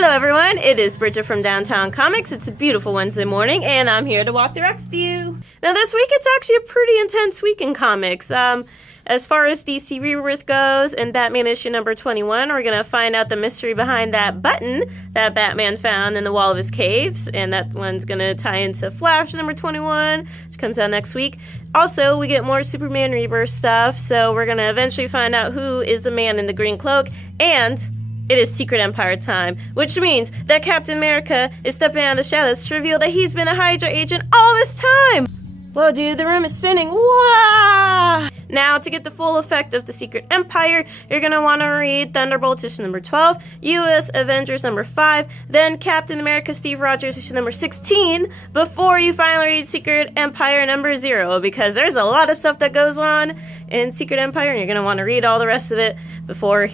Hello everyone, it is Bridget from Downtown Comics. It's a beautiful Wednesday morning and I'm here to walk the Rex with you. Now this week it's actually a pretty intense week in comics. As far as DC Rebirth goes, in Batman issue number 21, we're going to find out the mystery behind that button that Batman found in the wall of his caves, and that one's going to tie into Flash number 21, which comes out next week. Also, we get more Superman Rebirth stuff, so we're going to eventually find out who is the man in the green cloak, and it is Secret Empire time, which means that Captain America is stepping out of the shadows to reveal that he's been a Hydra agent all this time! Whoa, dude, the room is spinning. Wow! Now, to get the full effect of the Secret Empire, you're going to want to read Thunderbolt issue number 12, US Avengers number 5, then Captain America Steve Rogers issue number 16, before you finally read Secret Empire number 0, because there's a lot of stuff that goes on in Secret Empire, and you're going to want to read all the rest of it before,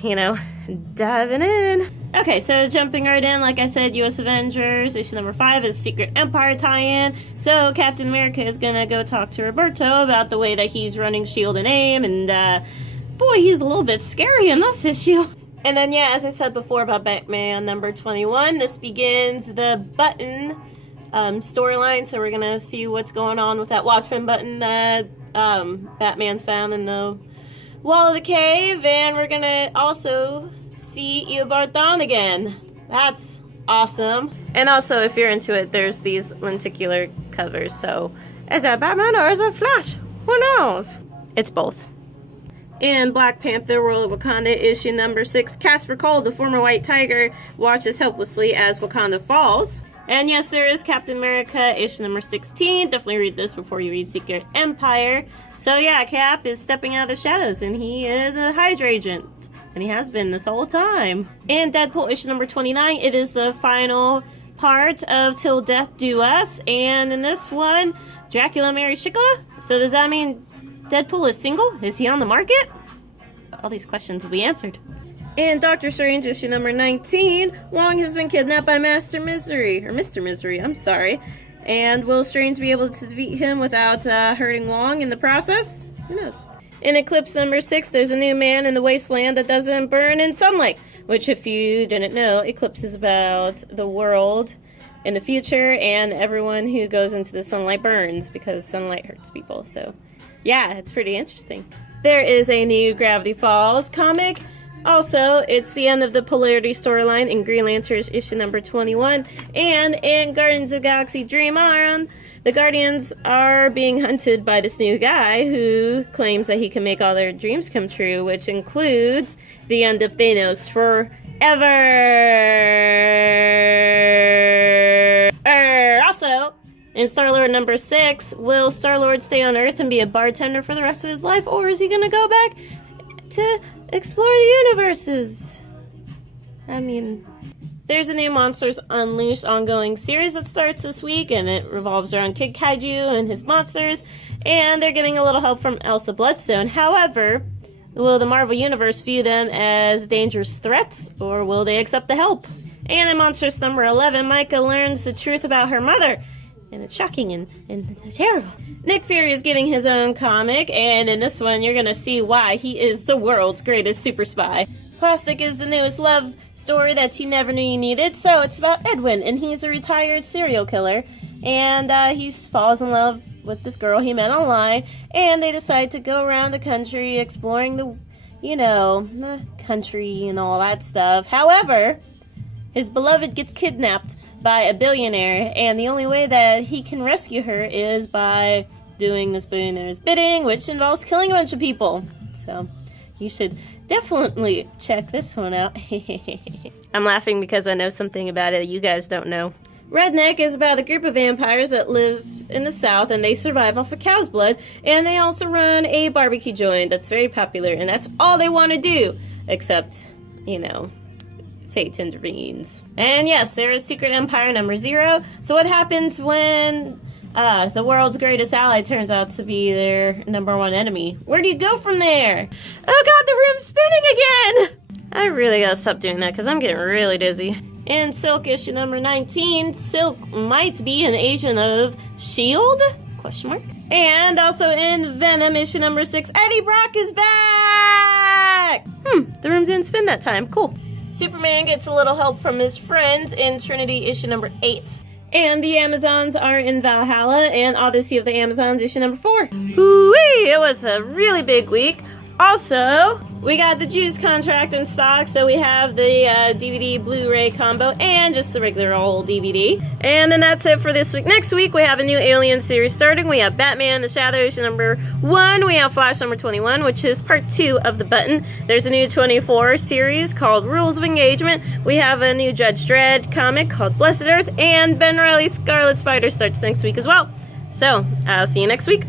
diving in. Okay, so jumping right in, like I said, US Avengers issue number 5 is Secret Empire tie-in. So Captain America is gonna go talk to Roberto about the way that he's running S.H.I.E.L.D. and AIM, and boy, he's a little bit scary in this issue. And then, yeah, as I said before about Batman number 21, this begins the button storyline, so we're gonna see what's going on with that Watchmen button that Batman found in the wall of the cave, and we're gonna also see Eobard Thawne again. That's awesome. And also, if you're into it, there's these lenticular covers, so is that Batman or is it Flash? Who knows? It's both. In Black Panther World of Wakanda issue number 6, Casper Cole, the former White Tiger, watches helplessly as Wakanda falls. And yes, there is Captain America issue number 16. Definitely read this before you read Secret Empire. So yeah, Cap is stepping out of the shadows, and he is a Hydra agent. And he has been this whole time. In Deadpool issue number 29, it is the final part of Till Death Do Us. And in this one, Dracula marries Shikla. So does that mean Deadpool is single? Is he on the market? All these questions will be answered. In Doctor Strange issue number 19, Wong has been kidnapped by Mr. Misery, I'm sorry. And will Strange be able to defeat him without hurting Wong in the process? Who knows? In Eclipse number 6, there's a new man in the wasteland that doesn't burn in sunlight, which, if you didn't know, Eclipse is about the world in the future, and everyone who goes into the sunlight burns because sunlight hurts people. So, yeah, it's pretty interesting. There is a new Gravity Falls comic. Also, it's the end of the Polarity storyline in Green Lantern issue number 21, and in Guardians of the Galaxy Dream On, the Guardians are being hunted by this new guy who claims that he can make all their dreams come true, which includes the end of Thanos forever. Also, in Star-Lord number 6, will Star-Lord stay on Earth and be a bartender for the rest of his life, or is he going to go back to explore the universes? I mean, there's a new Monsters Unleashed ongoing series that starts this week, and it revolves around Kid Kaiju and his monsters, and they're getting a little help from Elsa Bloodstone. However, will the Marvel Universe view them as dangerous threats, or will they accept the help? And in Monsters number 11, Micah learns the truth about her mother, and it's shocking and terrible. Nick Fury is getting his own comic, and in this one, you're gonna see why he is the world's greatest super spy. Plastic is the newest love story that you never knew you needed. So it's about Edwin, and he's a retired serial killer, and he falls in love with this girl he met online, and they decide to go around the country exploring the country and all that stuff. However, his beloved gets kidnapped by a billionaire, and the only way that he can rescue her is by doing this billionaire's bidding, which involves killing a bunch of people. So you should definitely check this one out. I'm laughing because I know something about it you guys don't know. Redneck is about a group of vampires that live in the South, and they survive off of cow's blood, and they also run a barbecue joint that's very popular, and that's all they want to do, except, fate intervenes. And yes, there is Secret Empire number 0. So what happens when the world's greatest ally turns out to be their number 1 enemy? Where do you go from there? Oh god, the room's spinning again! I really gotta stop doing that because I'm getting really dizzy. In Silk issue number 19, Silk might be an agent of S.H.I.E.L.D.? Question mark. And also in Venom issue number 6, Eddie Brock is back! The room didn't spin that time. Cool. Superman gets a little help from his friends in Trinity issue number 8. And the Amazons are in Valhalla and Odyssey of the Amazons issue number 4. Hoo-wee! It was a really big week. Also, we got the Jews contract in stock, so we have the DVD Blu-ray combo and just the regular old DVD. And then that's it for this week. Next week, we have a new Alien series starting. We have Batman the Shadow issue number 1. We have Flash number 21, which is part 2 of The Button. There's a new 24 series called Rules of Engagement. We have a new Judge Dredd comic called Blessed Earth. And Ben Reilly's Scarlet Spider starts next week as well. So, I'll see you next week.